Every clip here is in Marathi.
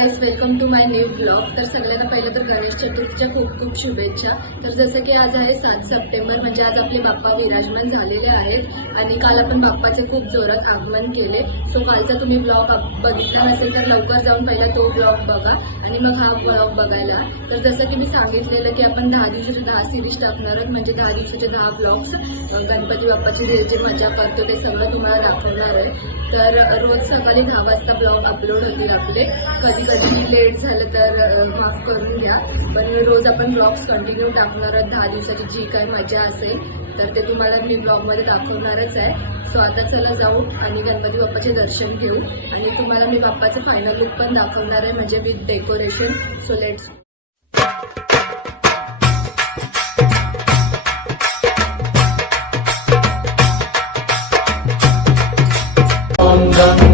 Guys, welcome to my new blog. तर सगळ्यांना पहिलं तर गणेश चतुर्थीच्या खूप खूप शुभेच्छा। तर जसं की आज आहे 7 सप्टेंबर, म्हणजे आज आपले बाप्पा विराजमान झालेले आहेत आणि काल आपण बाप्पाचे खूप जोरात आगमन केले। सो कालचा तुम्ही ब्लॉग बघितला नसेल तर लवकर जाऊन पहिला तो ब्लॉग बघा आणि मग हा ब्लॉग बघायला। तर जसं की मी सांगितलेलं की आपण 10 दिवसाचे 10 सिरीज टाकणार आहोत, म्हणजे 10 दिवसाचे 10 ब्लॉग्स गणपती बाप्पाची जे मजा करतो ते सगळं तुम्हाला दाखवणार आहे। तर रोज सकाळी 10 वाजता ब्लॉग अपलोड होतील आपले। कधी कधी लेट झालं तर माफ करून घ्या, पण रोज आपण ब्लॉग्स कंटिन्यू टाकणार आहोत। 10 दिवसाची जी काही मजा असेल तर ते तुम्हाला मी ब्लॉगमध्ये दाखवणारच आहे। सो आता चला जाऊ आणि गणपती बाप्पाचे दर्शन घेऊ आणि तुम्हाला मी बाप्पाचं फायनल लुक पण दाखवणार आहे, म्हणजे विथ डेकोरेशन। सो लेट्स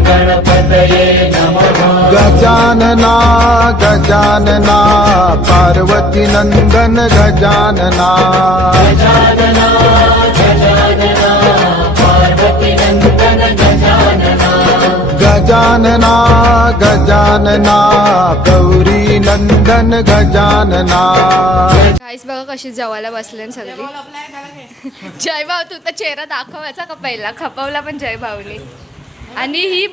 गणपतये नमः। गजानना गजानना पार्वती नंदन गजानना। गजानना गजानना पार्वती नंदन गजानना। गजानना गजानना गौरी नंदन गजानना। गाईस बघा कशी जेवायला बसले सगळी। जय भाऊ, तू तर चेहरा दाखवायचा का पहिला? खपवला पण जय भाऊनी। आणि ही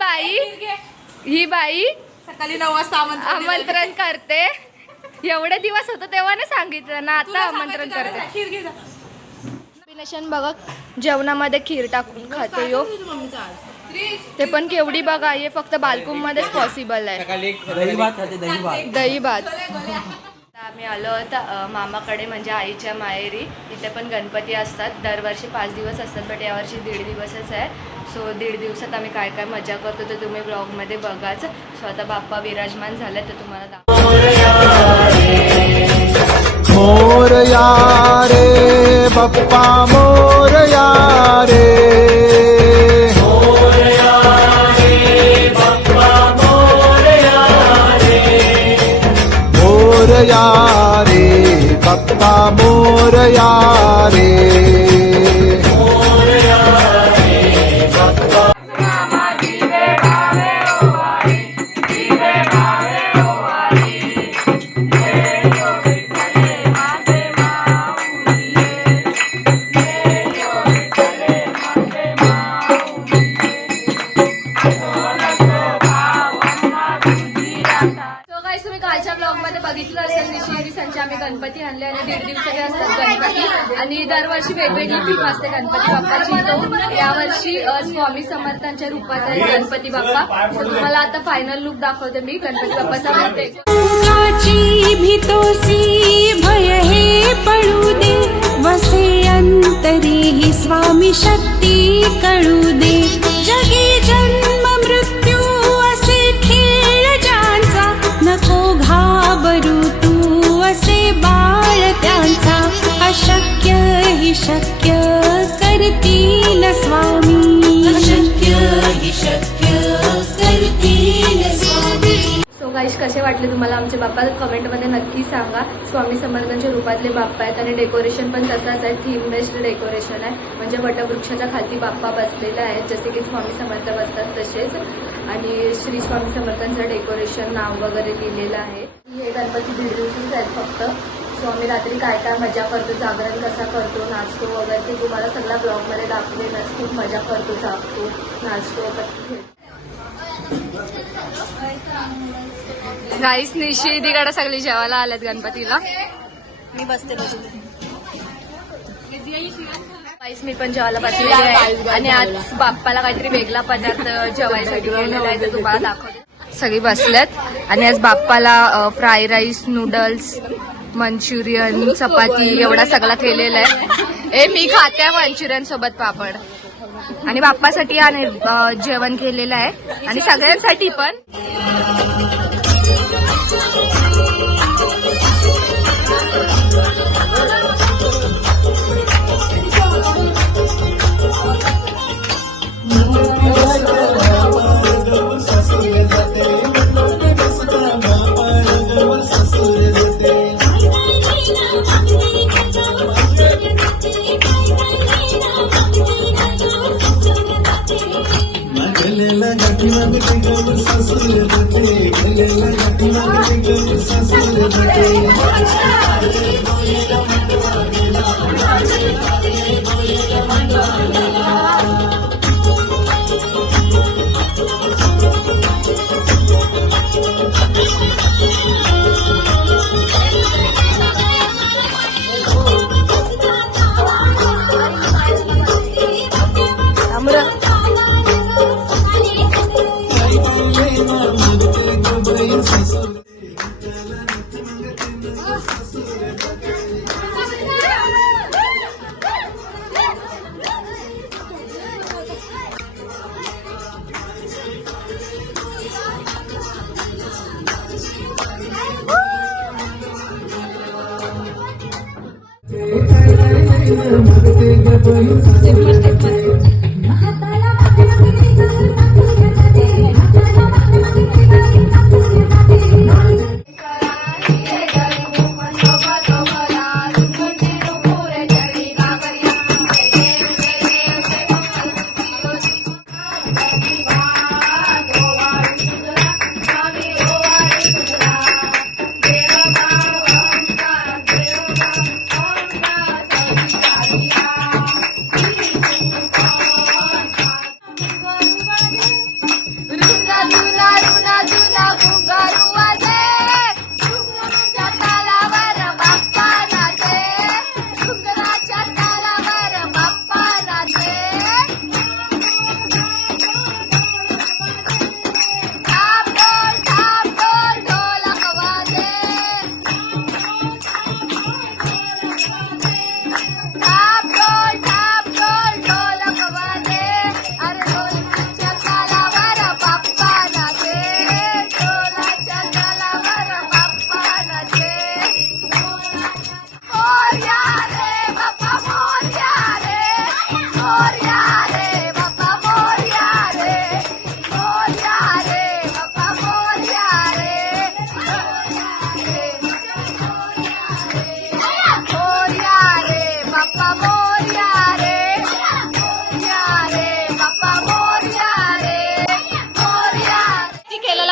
बाई सकाळी 9 वाजता आमंत्रण करते। एवढे दिवस होतं तेव्हा ना सांगितलं ना, आता आमंत्रण करते। कॉम्बिनेशन बघा, जेवणामध्ये खीर टाकून खाते यो, ते पण केवढी बघा। हे फक्त बालकुम मध्येच पॉसिबल आहे। दही भात। आम्ही आलो होता मामाकडे, म्हणजे आईच्या माहेरी। इथे पण गणपती असतात, दरवर्षी 5 दिवस असतात, बट यावर्षी 1.5 दिवसच आहे। सो 1.5 दिवसात आम्ही काय काय मजा करतो ते तुम्ही ब्लॉगमध्ये बघाच। सो आता बाप्पा विराजमान झाले तर तुम्हाला मोरया रे बाप्पा मोरया रे। मोरया रे बाप्पा मोरया रे। बघितलं असेल, निशिदिवसांचे आम्ही गणपती आणले आणि 1.5 दिवसाचे असतात गणपती आणि दरवर्षी वेगवेगळी थीम असते गणपती बाप्पाची। तो यावर्षी स्वामी समर्थांच्या रूपात आहे गणपती बाप्पा। तर तुम्हाला आता फायनल लुक दाखवते मी गणपती बाप्पाचा। भीतोसी भय हे पडू दे, वसे अंतरी ही स्वामी शक्ती कळू दे। जगी जन्म मृत्यू असे खेळ ज्यांचा, नको घाबरू तू असे बाळ त्यांचा। अशक्य ही शक्य करतील स्वामी, अशक्य ही शक्य करतील स्वामी। सो गाईस, कसे वाटले तुम्हाला आमचे बाप्पा? कमेंटमध्ये नक्की सांगा। स्वामी समर्थांच्या रूपातले बाप्पा आहेत आणि डेकोरेशन पण तसाच आहे, थीम बेस्ड डेकोरेशन आहे। म्हणजे वटवृक्षाच्या खाली बाप्पा बसलेला आहे, जसे की स्वामी समर्थ बसतात तसेच। आणि श्री स्वामी समर्थांचं डेकोरेशन नाव वगैरे दिलेलं आहे। हे गणपती 1.5 दिवसांचे आहेत फक्त। सो आम्ही रात्री काय काय मजा करतो, जागरण कसा करतो, नाचतो वगैरे ते तुम्हाला सगळ्या ब्लॉगमध्ये दाखवेनच। खूप मजा करतो, जागतो, नाचतो। गाईस, निशिदीकडे सगळी जेवायला आल्यात गणपतीला। मी बसते गाईस, मी पण जेवायला बसलेली आहे आणि आज बाप्पाला काहीतरी वेगळा पदार्थ जेवायसाठी केलेला आहे, तर तुम्हाला दाखवते। सगळी बसल्यात आणि आज बाप्पाला फ्राय राईस, नूडल्स, मंचुरियन, चपाती एवढा सगळा केलेला आहे। मी खाते मंचुरियन सोबत पापड। आणि बाप्पासाठी जेवण केलेलं आहे आणि सगळ्यांसाठी पण।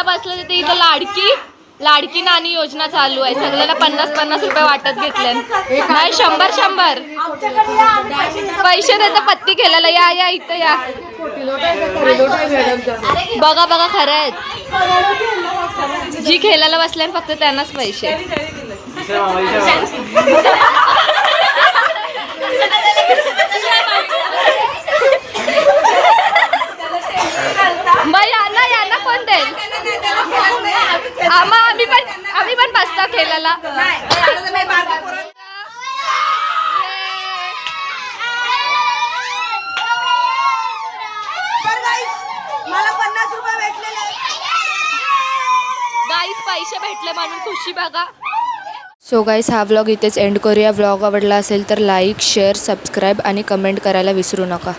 बसलं तिथे इथं लाडकी नानी योजना चालू आहे. सगळ्याला 50-50 रुपये वाटत घेतले. नाही 100 पैसे देतं पत्ती केलेला. या इथं या. बघा खरं आहेत. जी खेळायला बसल्या फक्त त्यांनाच पैसे. यांना कोण देईल? आम्ही पण बसता खेळायला. गाईस पैसे भेटले म्हणून खुशी बघा. सो गाईस हा व्लॉग इथेच एंड करूया. व्लॉग आवडला असेल तर लाईक, शेअर, सबस्क्राईब आणि कमेंट करायला विसरू नका.